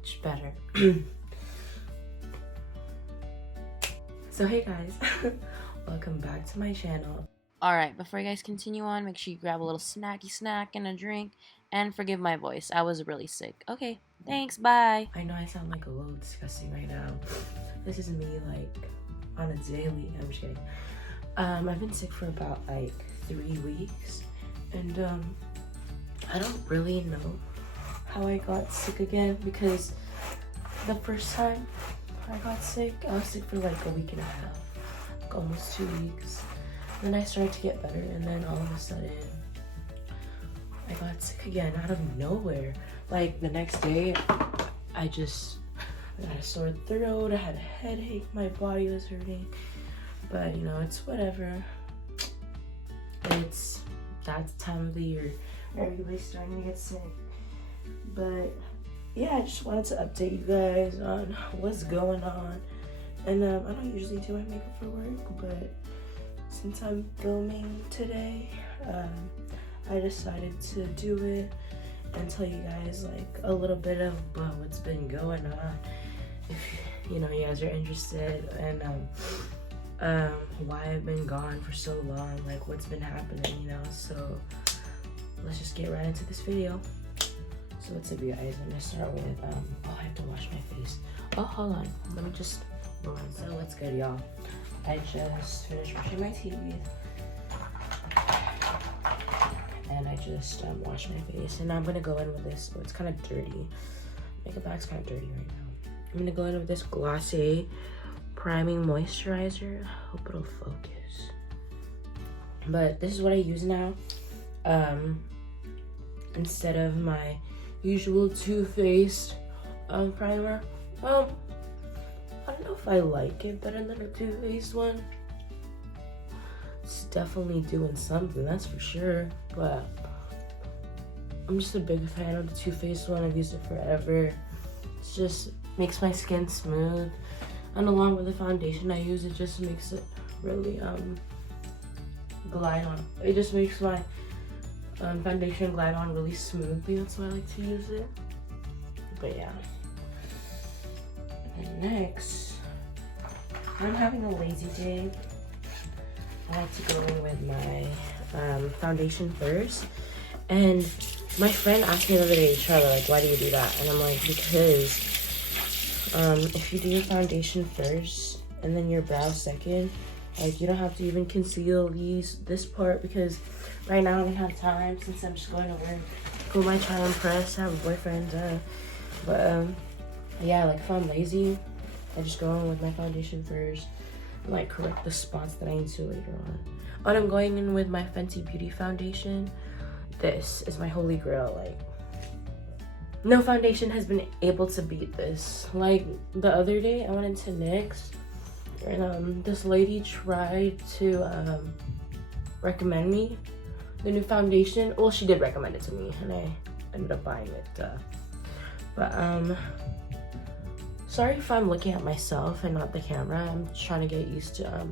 much better. So hey guys, welcome back to my channel. Alright, before you guys continue on, make sure you grab a little snacky snack and a drink, and forgive my voice, I was really sick. Okay, thanks, bye. I know I sound like a little disgusting right now. This is me like on a daily, I'm just kidding. I've been sick for about like 3 weeks, and I don't really know how I got sick again, because the first time I got sick, I was sick for like a week and a half, like almost 2 weeks. Then I started to get better, and then all of a sudden I got sick again out of nowhere. Like the next day, I had a sore throat, I had a headache, my body was hurting. But you know, it's whatever. It's that time of the year. Everybody's starting to get sick. But yeah, I just wanted to update you guys on what's going on. And I don't usually do my makeup for work, but since I'm filming today, I decided to do it and tell you guys like a little bit of what's been going on, if you guys are interested, and why I've been gone for so long, like what's been happening, so let's just get right into this video. So what's up, you guys? I'm gonna start with oh, I have to wash my face. Oh, hold on, let me just run. So what's good, y'all? I just finished brushing my teeth, and I just washed my face, and now I'm gonna go in with this. Oh, it's kind of dirty. Makeup bag's kind of dirty right now. I'm gonna go in with this Glossier priming moisturizer. Hope it'll focus. But this is what I use now, instead of my usual Too Faced primer. I don't know if I like it better than a Too Faced one. It's definitely doing something, that's for sure. But I'm just a big fan of the Too Faced one. I've used it forever. It just makes my skin smooth. And along with the foundation I use, it just makes it really glide on. It just makes my foundation glide on really smoothly. That's why I like to use it. But yeah. And next, I'm having a lazy day. I like to go in with my foundation first. And my friend asked me the other day, Charlotte, like, why do you do that? And I'm like, because if you do your foundation first and then your brow second, like, you don't have to even conceal this part, because right now I don't have time since I'm just going to work. Who am I trying to impress? I have a boyfriend. But yeah, like if I'm lazy, I just go in with my foundation first and like correct the spots that I need to later on. But I'm going in with my Fenty Beauty foundation. This is my holy grail. Like, no foundation has been able to beat this. Like the other day I went into NYX, and this lady tried to recommend me the new foundation. Well, she did recommend it to me, and I ended up buying it. But sorry if I'm looking at myself and not the camera. I'm trying to get used to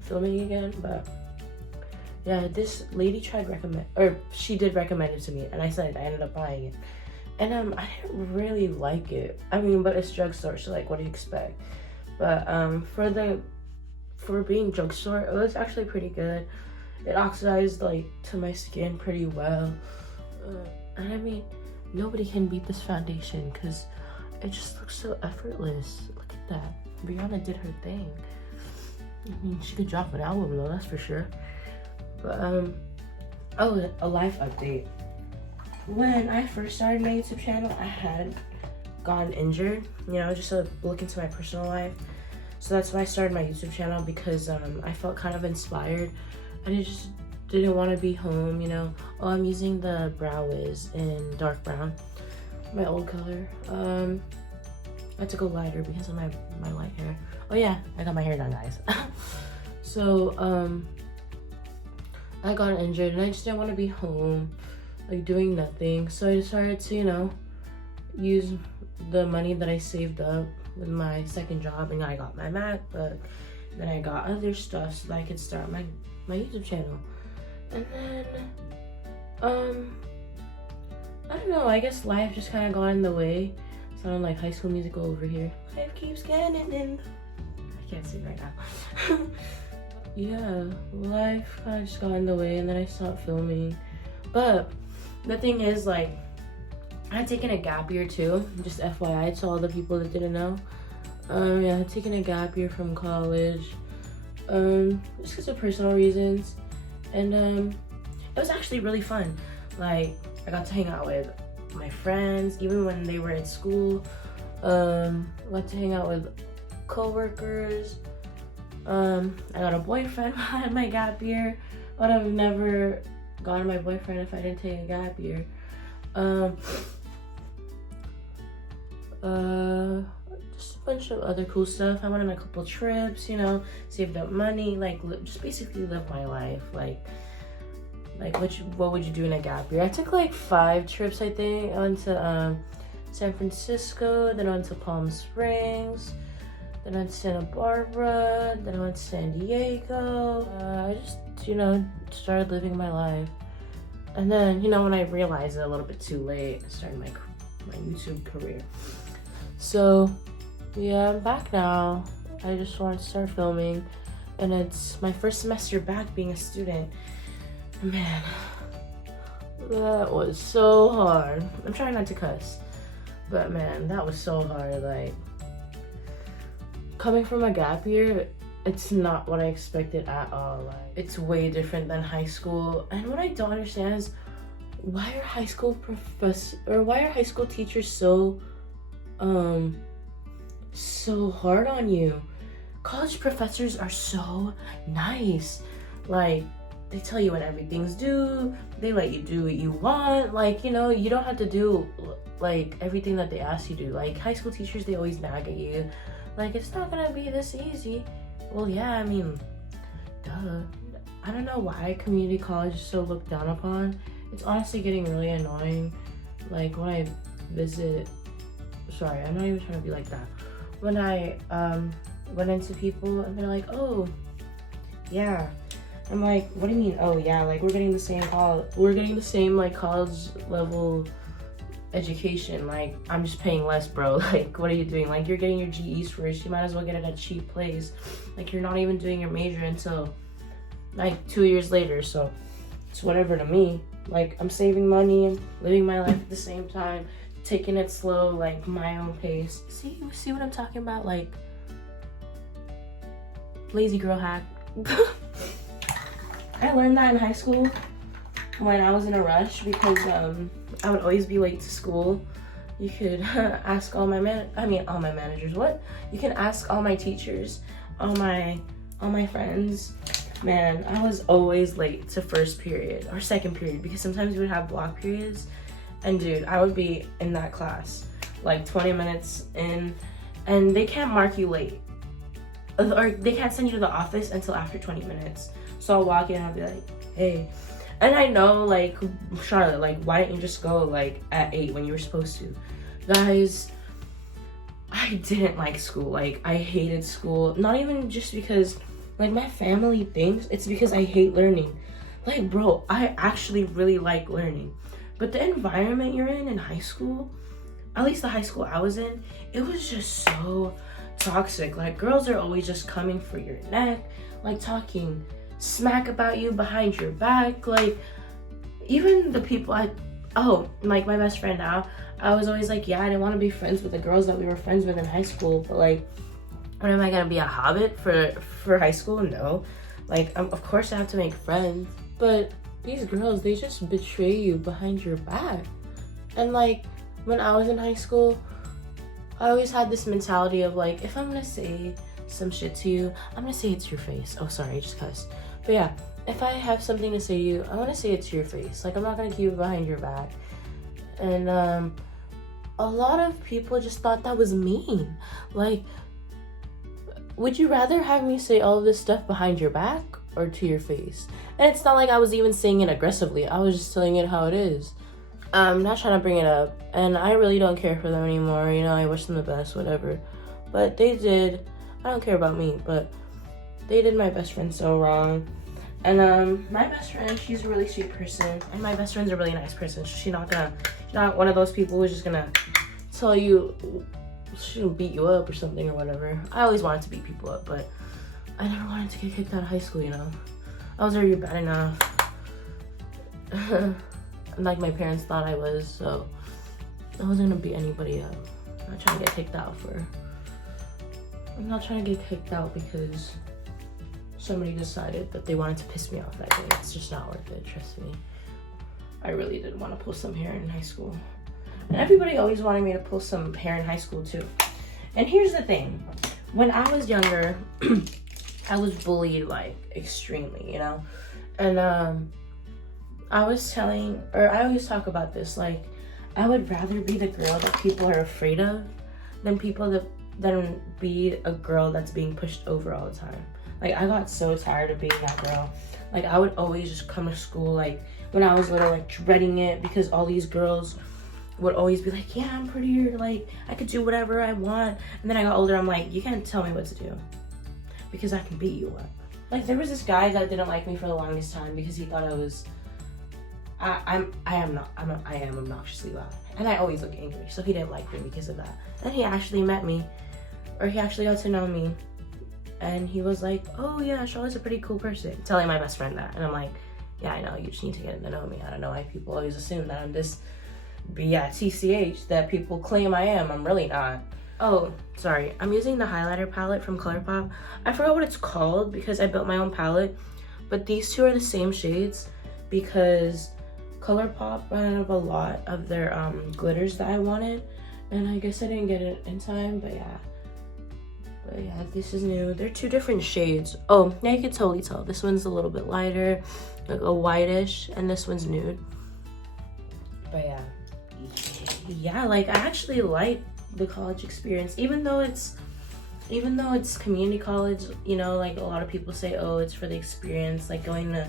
filming again. But yeah, this lady she did recommend it to me, and I ended up buying it. And I didn't really like it. I mean, but it's drugstore, so like, what do you expect? But for being drugstore, it was actually pretty good. It oxidized like to my skin pretty well. And I mean, nobody can beat this foundation because it just looks so effortless. Look at that. Rihanna did her thing. I mean, she could drop an album though, that's for sure. But oh, a life update. When I first started my YouTube channel, I had gotten injured, just to look into my personal life. So that's why I started my YouTube channel, because I felt kind of inspired, and I just didn't want to be home, Oh, I'm using the Brow Wiz in dark brown, my old color. I had to go lighter because of my light hair. Oh yeah, I got my hair done, guys. So I got injured, and I just didn't want to be home, like doing nothing. So I decided to, use the money that I saved up with my second job, and I got my MacBook. Then I got other stuff so that I could start my YouTube channel. And then I don't know, I guess life just kind of got in the way. Sound like High School Musical over here. Life keeps getting in. I can't sing right now. Yeah, life kind of just got in the way, and then I stopped filming. But the thing is, like, I had taken a gap year too, just FYI to all the people that didn't know. Yeah, I had taken a gap year from college, just because of personal reasons. And it was actually really fun. Like, I got to hang out with my friends, even when they were in school. I got to hang out with co-workers. I got a boyfriend while I had my gap year. I would have never gotten my boyfriend if I didn't take a gap year. Just a bunch of other cool stuff. I went on a couple trips, you know, saved up money, like just basically live my life. Like what would you do in a gap year? I took like 5 trips, I think. I went to San Francisco, then I went to Palm Springs, then I went to Santa Barbara, then I went to San Diego. I just, you know, started living my life. And then, you know, when I realized it a little bit too late, I started my YouTube career. So, yeah, I'm back now. I just wanted to start filming. And it's my first semester back being a student. Man, that was so hard. I'm trying not to cuss. But man, that was so hard. Like, coming from a gap year, it's not what I expected at all. Like, it's way different than high school. And what I don't understand is why are high school teachers so hard on you? College professors are so nice. Like, they tell you when everything's due. They let you do what you want. Like, you know, you don't have to do like everything that they ask you to do. Like, high school teachers, they always nag at you. Like, it's not gonna be this easy. Well, yeah, I mean, duh. I don't know why community college is so looked down upon. It's honestly getting really annoying. Like, when I visit, sorry, I'm not even trying to be like that. When I went into people and they're like, oh, yeah. I'm like, what do you mean, oh yeah, like we're getting the same like college level education. Like, I'm just paying less, bro. Like, what are you doing? Like, you're getting your GEs first. You might as well get it at a cheap place. Like, you're not even doing your major until like 2 years later. So it's whatever to me. Like, I'm saving money and living my life at the same time, taking it slow, like my own pace. See what I'm talking about? Like, lazy girl hack. I learned that in high school when I was in a rush because I would always be late to school. You could ask all my managers. What? You can ask all my teachers, all my friends. Man, I was always late to first period or second period because sometimes we would have block periods. And dude, I would be in that class like 20 minutes in, and they can't mark you late. Or they can't send you to the office until after 20 minutes. So I'll walk in and I'll be like, hey. And I know, like, Charlotte, like, why didn't you just go, like, at 8 when you were supposed to? Guys, I didn't like school. Like, I hated school. Not even just because, like, my family thinks it's because I hate learning. Like, bro, I actually really like learning. But the environment you're in high school, at least the high school I was in, it was just so toxic. Like, girls are always just coming for your neck, like, talking smack about you behind your back. Like, even the people like my best friend now, I was always like, yeah, I didn't want to be friends with the girls that we were friends with in high school, but like, when am I gonna be a hobbit for high school? No. Like, of course I have to make friends, but these girls, they just betray you behind your back. And like, when I was in high school, I always had this mentality of like, if I'm gonna say some shit to you, I'm gonna say it to your face. Oh, sorry, I just cussed. But yeah, if I have something to say to you, I want to say it to your face. Like, I'm not gonna keep it behind your back. And a lot of people just thought that was mean. Like, would you rather have me say all of this stuff behind your back or to your face? And it's not like I was even saying it aggressively. I was just telling it how it is. I'm not trying to bring it up, and I really don't care for them anymore. You know, I wish them the best, whatever. But they did. I don't care about me, but they did my best friend so wrong. And my best friend, she's a really sweet person, and my best friend's a really nice person. She's not one of those people who's just gonna tell you shouldn't beat you up or something or whatever. I always wanted to beat people up, but I never wanted to get kicked out of high school, you know. I was already bad enough. Like my parents thought I was, so I wasn't gonna beat anybody up. I'm not trying to get kicked out I'm not trying to get kicked out because somebody decided that they wanted to piss me off that day. It's just not worth it, trust me. I really did want to pull some hair in high school. And everybody always wanted me to pull some hair in high school too. And here's the thing. When I was younger, I was bullied like extremely, you know? And I was telling, or I always talk about this, like I would rather be the girl that people are afraid of than than be a girl that's being pushed over all the time. Like I got so tired of being that girl. Like I would always just come to school like when I was little, like dreading it because all these girls would always be like, yeah, I'm prettier, like I could do whatever I want. And then I got older, I'm like, you can't tell me what to do because I can beat you up. Like there was this guy that didn't like me for the longest time because he thought I was I am obnoxiously loud, and I always look angry, so he didn't like me because of that. And he actually met me, or he actually got to know me, and he was like, oh yeah, Charlotte's a pretty cool person, telling my best friend that. And I'm like, yeah, I know, you just need to get to know me. I don't know why people always assume that I'm this BITCH that people claim I am. I'm really not. Oh, sorry, I'm using the highlighter palette from ColourPop. I forgot what it's called because I built my own palette, but these two are the same shades because ColourPop ran out of a lot of their glitters that I wanted, and I guess I didn't get it in time, but yeah, this is new. They're two different shades. Oh, now you can totally tell. This one's a little bit lighter, like a whitish, and this one's nude. But yeah, like I actually like the college experience, even though it's community college, you know, like a lot of people say, oh, it's for the experience, like going to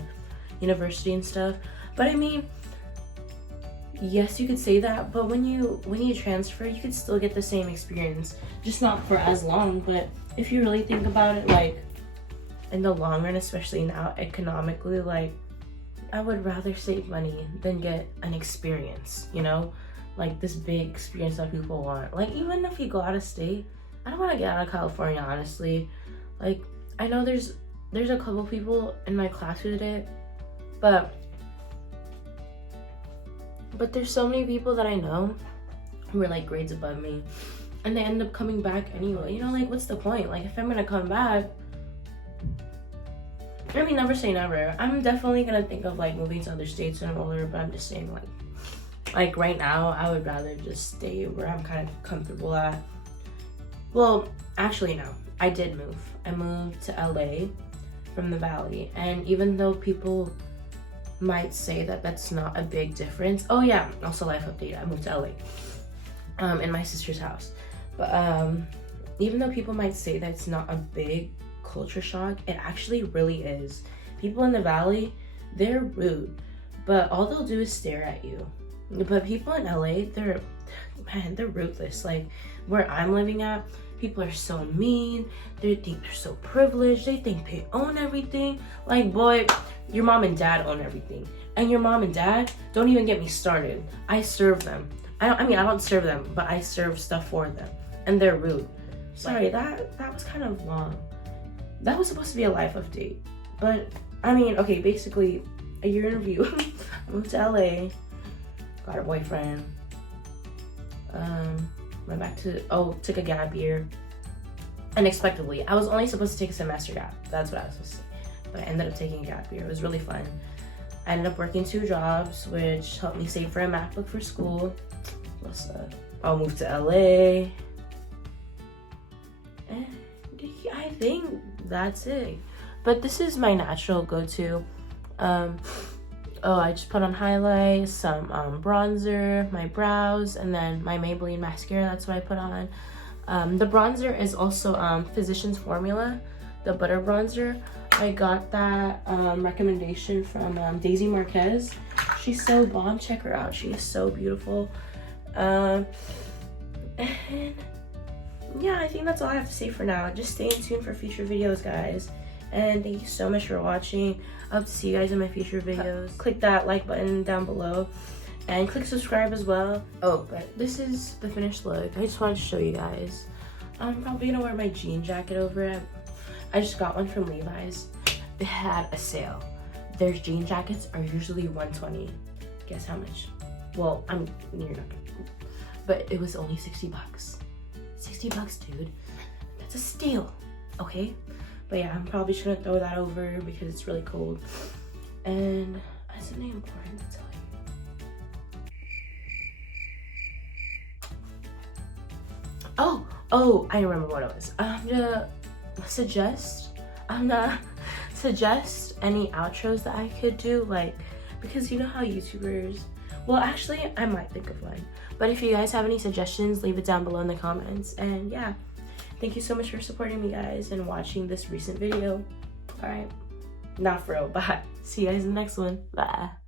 university and stuff. But I mean, yes, you could say that, but when you transfer, you could still get the same experience, just not for as long. But if you really think about it, like in the long run, especially now economically, like I would rather save money than get an experience, you know, like this big experience that people want. Like even if you go out of state, I don't want to get out of California, honestly. Like I know there's a couple people in my class who did it, but there's so many people that I know who are like grades above me, and they end up coming back anyway. You know, like what's the point? Like if I'm gonna come back, I mean, never say never. I'm definitely gonna think of like moving to other states when I'm older, but I'm just saying like right now, I would rather just stay where I'm kind of comfortable at. Well, actually no, I did move. I moved to LA from the Valley, and even though people might say that that's not a big difference. Oh yeah, also life update, I moved to LA in my sister's house. But even though people might say that it's not a big culture shock, it actually really is. People in the Valley, they're rude, but all they'll do is stare at you. But people in LA, they're ruthless. Like where I'm living at, people are so mean. They think they're so privileged. They think they own everything. Like, boy, your mom and dad own everything. And your mom and dad, don't even get me started. I serve them. I don't serve them, but I serve stuff for them. And they're rude. Sorry, that was kind of long. That was supposed to be a life update. But, I mean, okay, basically, a year in review. I moved to LA. Got a boyfriend. Went back took a gap year. Unexpectedly. I was only supposed to take a semester gap. That's what I was supposed to say. But I ended up taking a gap year. It was really fun. I ended up working 2 jobs, which helped me save for a MacBook for school. Plus, I'll move to LA. And I think that's it. But this is my natural go-to. I just put on highlights, some bronzer, my brows, and then my Maybelline mascara. That's what I put on. The bronzer is also Physicians Formula, the butter bronzer. I got that recommendation from Daisy Marquez. She's so bomb. Check her out. She is so beautiful. And yeah, I think that's all I have to say for now. Just stay tuned for future videos, guys. And thank you so much for watching. I hope to see you guys in my future videos. Click that like button down below. And click subscribe as well. Oh, but this is the finished look. I just wanted to show you guys. I'm probably gonna wear my jean jacket over it. I just got one from Levi's. It had a sale. Their jean jackets are usually $120. Guess how much? Well, you're not gonna, but it was only 60 bucks. 60 bucks, dude. That's a steal, okay? But yeah, I'm probably just gonna throw that over because it's really cold. And I have something important to tell you. Oh, I remember what it was. I'm gonna suggest any outros that I could do, like, because you know how YouTubers, well, actually, I might think of one. But if you guys have any suggestions, leave it down below in the comments. And yeah, thank you so much for supporting me, guys, and watching this recent video. All right, not for real, bye. See you guys in the next one. Bye.